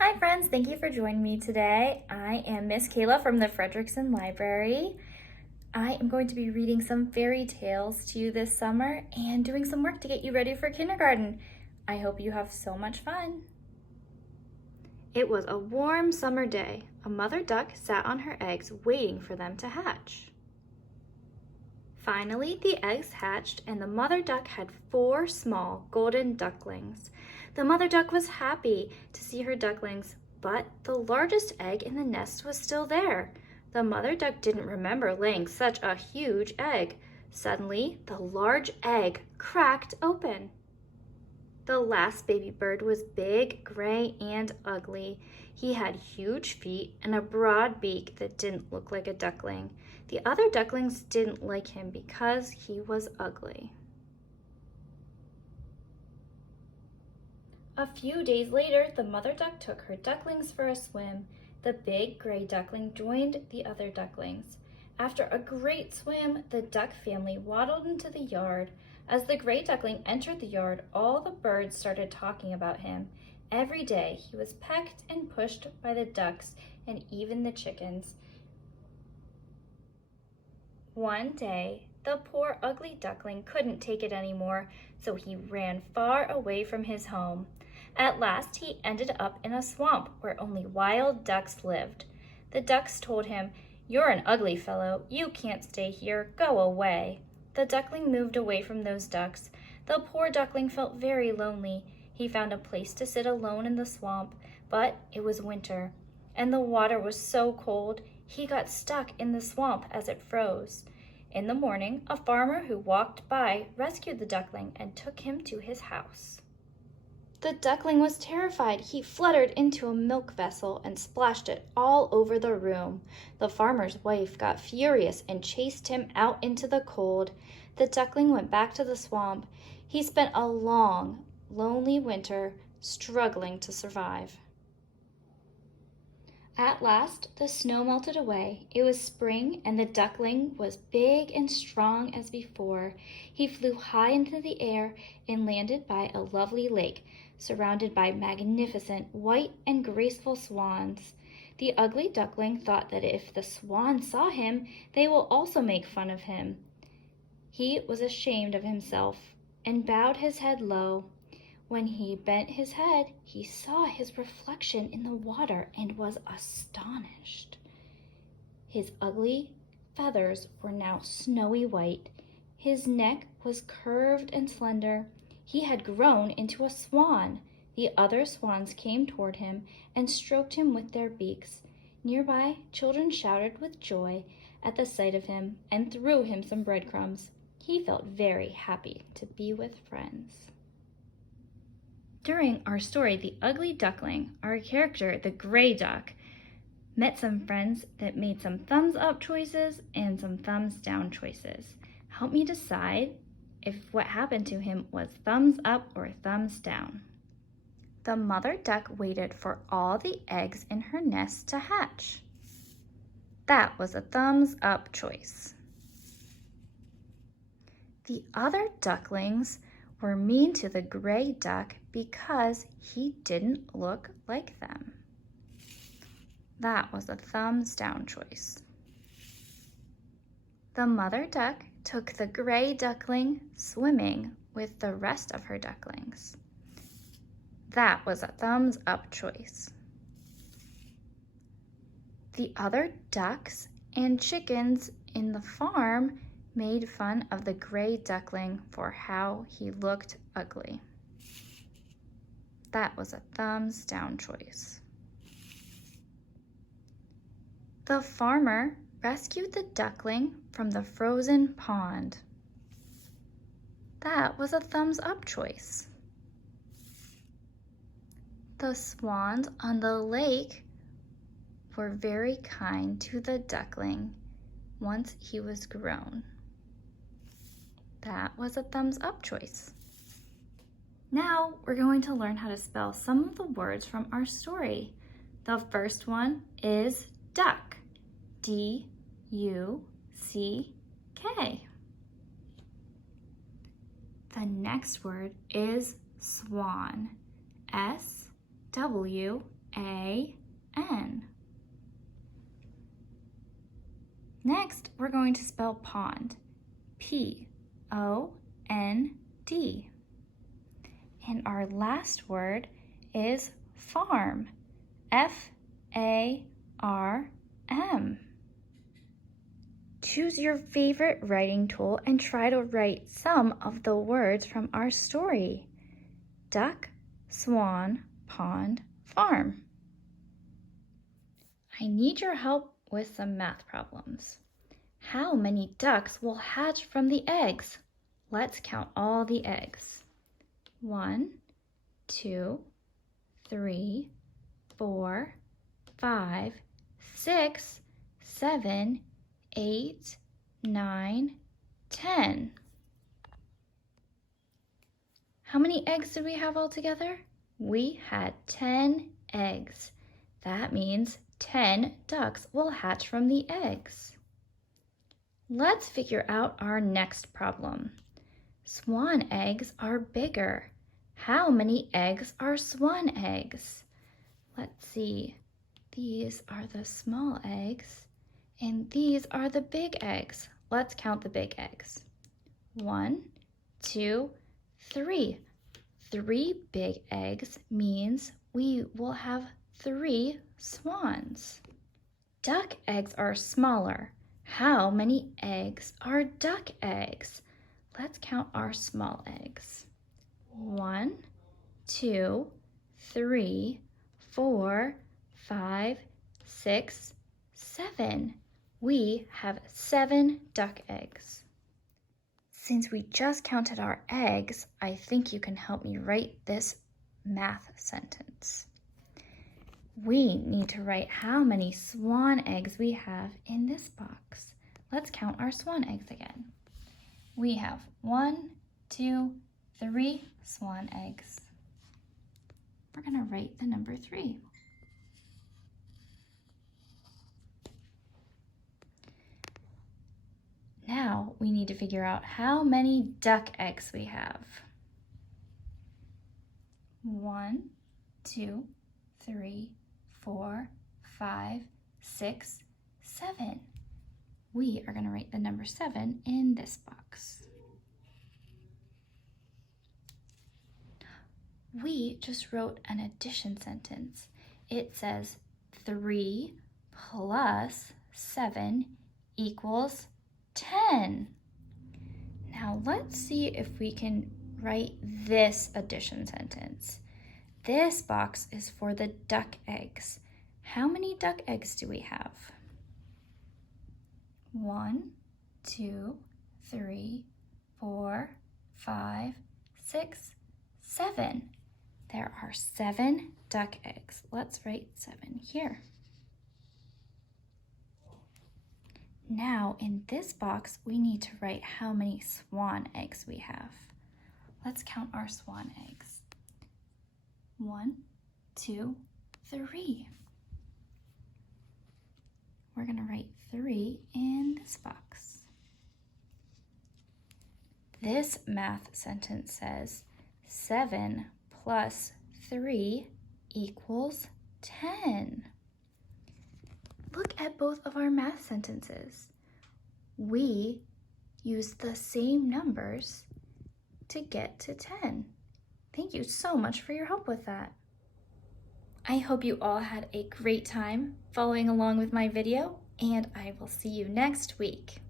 Hi friends, thank you for joining me today. I am Miss Kayla from the Frederickson Library. I am going to be reading some fairy tales to you this summer and doing some work to get you ready for kindergarten. I hope you have so much fun. It was a warm summer day. A mother duck sat on her eggs waiting for them to hatch. Finally, the eggs hatched and the mother duck had 4 small golden ducklings. The mother duck was happy to see her ducklings, but the largest egg in the nest was still there. The mother duck didn't remember laying such a huge egg. Suddenly, the large egg cracked open. The last baby bird was big, gray, and ugly. He had huge feet and a broad beak that didn't look like a duckling. The other ducklings didn't like him because he was ugly. A few days later, the mother duck took her ducklings for a swim. The big gray duckling joined the other ducklings. After a great swim, the duck family waddled into the yard. As the gray duckling entered the yard, all the birds started talking about him. Every day, he was pecked and pushed by the ducks and even the chickens. One day, the poor ugly duckling couldn't take it anymore, so he ran far away from his home. At last, he ended up in a swamp where only wild ducks lived. The ducks told him, "You're an ugly fellow. You can't stay here. Go away." The duckling moved away from those ducks. The poor duckling felt very lonely. He found a place to sit alone in the swamp, but it was winter, and the water was so cold, he got stuck in the swamp as it froze. In the morning, a farmer who walked by rescued the duckling and took him to his house. The duckling was terrified. He fluttered into a milk vessel and splashed it all over the room. The farmer's wife got furious and chased him out into the cold. The duckling went back to the swamp. He spent a long, lonely winter struggling to survive. At last, the snow melted away. It was spring, and the duckling was big and strong as before. He flew high into the air and landed by a lovely lake, surrounded by magnificent white and graceful swans. The ugly duckling thought that if the swans saw him, they will also make fun of him. He was ashamed of himself and bowed his head low. When he bent his head, he saw his reflection in the water and was astonished. His ugly feathers were now snowy white. His neck was curved and slender. He had grown into a swan. The other swans came toward him and stroked him with their beaks. Nearby, children shouted with joy at the sight of him and threw him some breadcrumbs. He felt very happy to be with friends. During our story, The Ugly Duckling, our character, the gray duck, met some friends that made some thumbs up choices and some thumbs down choices. Help me decide if what happened to him was thumbs up or thumbs down. The mother duck waited for all the eggs in her nest to hatch. That was a thumbs up choice. The other ducklings were mean to the gray duck because he didn't look like them. That was a thumbs down choice. The mother duck took the gray duckling swimming with the rest of her ducklings. That was a thumbs up choice. The other ducks and chickens in the farm made fun of the gray duckling for how he looked ugly. That was a thumbs down choice. The farmer rescued the duckling from the frozen pond. That was a thumbs up choice. The swans on the lake were very kind to the duckling once he was grown. That was a thumbs up choice. Now we're going to learn how to spell some of the words from our story. The first one is duck, D-U-C-K. The next word is swan, S-W-A-N. Next, we're going to spell pond. P-O-N-D. And our last word is farm. F-A-R-M. Choose your favorite writing tool and try to write some of the words from our story. Duck, swan, pond, farm. I need your help with some math problems. How many ducks will hatch from the eggs? Let's count all the eggs. 1, 2, 3, 4, 5, 6, 7, 8, 9, 10. How many eggs did we have altogether? We had 10 eggs. That means 10 ducks will hatch from the eggs. Let's figure out our next problem. Swan eggs are bigger. How many eggs are swan eggs? Let's see. These are the small eggs, and these are the big eggs. Let's count the big eggs. 1, 2, 3. 3 big eggs means we will have 3 swans. Duck eggs are smaller. How many eggs are duck eggs? Let's count our small eggs. 1, 2, 3, 4, 5, 6, 7. We have 7 duck eggs. Since we just counted our eggs, I think you can help me write this math sentence. We need to write how many swan eggs we have in this box. Let's count our swan eggs again. We have 1, 2, 3 swan eggs. We're going to write the number 3. Now we need to figure out how many duck eggs we have. 1, 2, 3, 4, 5, 6, 7. We are going to write the number 7 in this box. We just wrote an addition sentence. It says 3 plus 7 equals 10. Now let's see if we can write this addition sentence. This box is for the duck eggs. How many duck eggs do we have? 1, 2, 3, 4, 5, 6, 7. There are 7 duck eggs. Let's write 7 here. Now in this box, we need to write how many swan eggs we have. Let's count our swan eggs. 1, 2, 3. We're going to write 3 in this box. This math sentence says 7 plus 3 equals 10. Look at both of our math sentences. We use the same numbers to get to 10. Thank you so much for your help with that. I hope you all had a great time following along with my video, and I will see you next week.